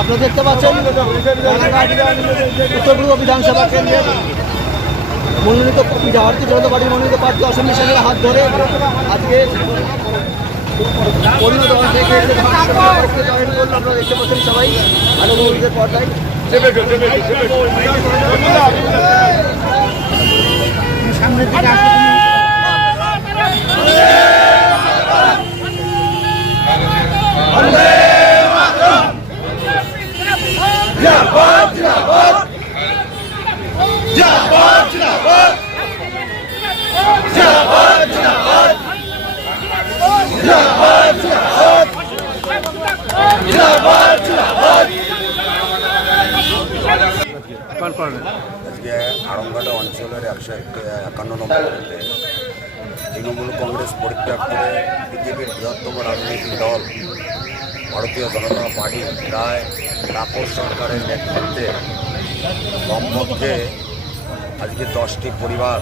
আপনারা দেখতে পাচ্ছেন উত্তর পূর্ব বিধানসভা কেন্দ্রের মনোনীত ভারতীয় জনতা পার্টির মনোনীত প্রার্থী অসীম বিশ্বাসের হাত ধরে আজকে অন্য দল থেকে জয়েন করল। আপনারা দেখতে পাচ্ছেন সবাই আনুমোদিতের পর্দায় সামনের দিকে আজকে আড়ংঘাটা অঞ্চলের 151 নম্বর বুথে তৃণমূল কংগ্রেস পরিত্যাগ করে বিজেপির বৃহত্তম রাজনৈতিক দল ভারতীয় জনতা পার্টি প্রায় তাপস সরকারের নেতৃত্বে কমপক্ষে আজকে 10টি পরিবার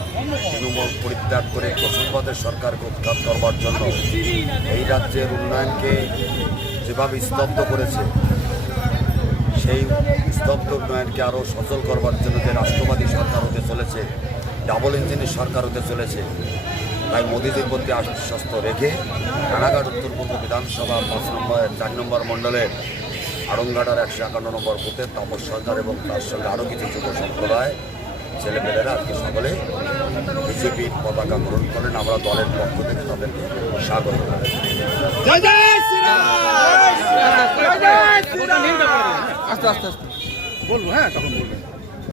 তৃণমূল পরিত্যাগ করে প্রসূনবাদের সরকারকে উৎখাত করবার জন্য এই রাজ্যের উন্নয়নকে যেভাবে স্তব্ধ করেছে সেই স্তব্ধ উন্নয়নকে আরও সচল করবার জন্য যে রাষ্ট্রবাদী সরকার হতে চলেছে, ডাবল ইঞ্জিনের সরকার হতে চলেছে, তাই মোদীজির প্রতি আশ্বস্ত রেখে রানাঘাট উত্তর পূর্ব বিধানসভা 4 নম্বর মণ্ডলের আড়ংঘাটার 151 নম্বর বুথে তাপস সরকার এবং তার সঙ্গে আরও কিছু যুব সম্প্রদায় ছেলেমেয়েরা আজকে সকলে বিজেপির পতাকা গ্রহণ করেন। আমরা দলের পক্ষ থেকে তাদেরকে স্বাগত জানাই। আস্তে আস্তে বলবো, হ্যাঁ তখন বলবো।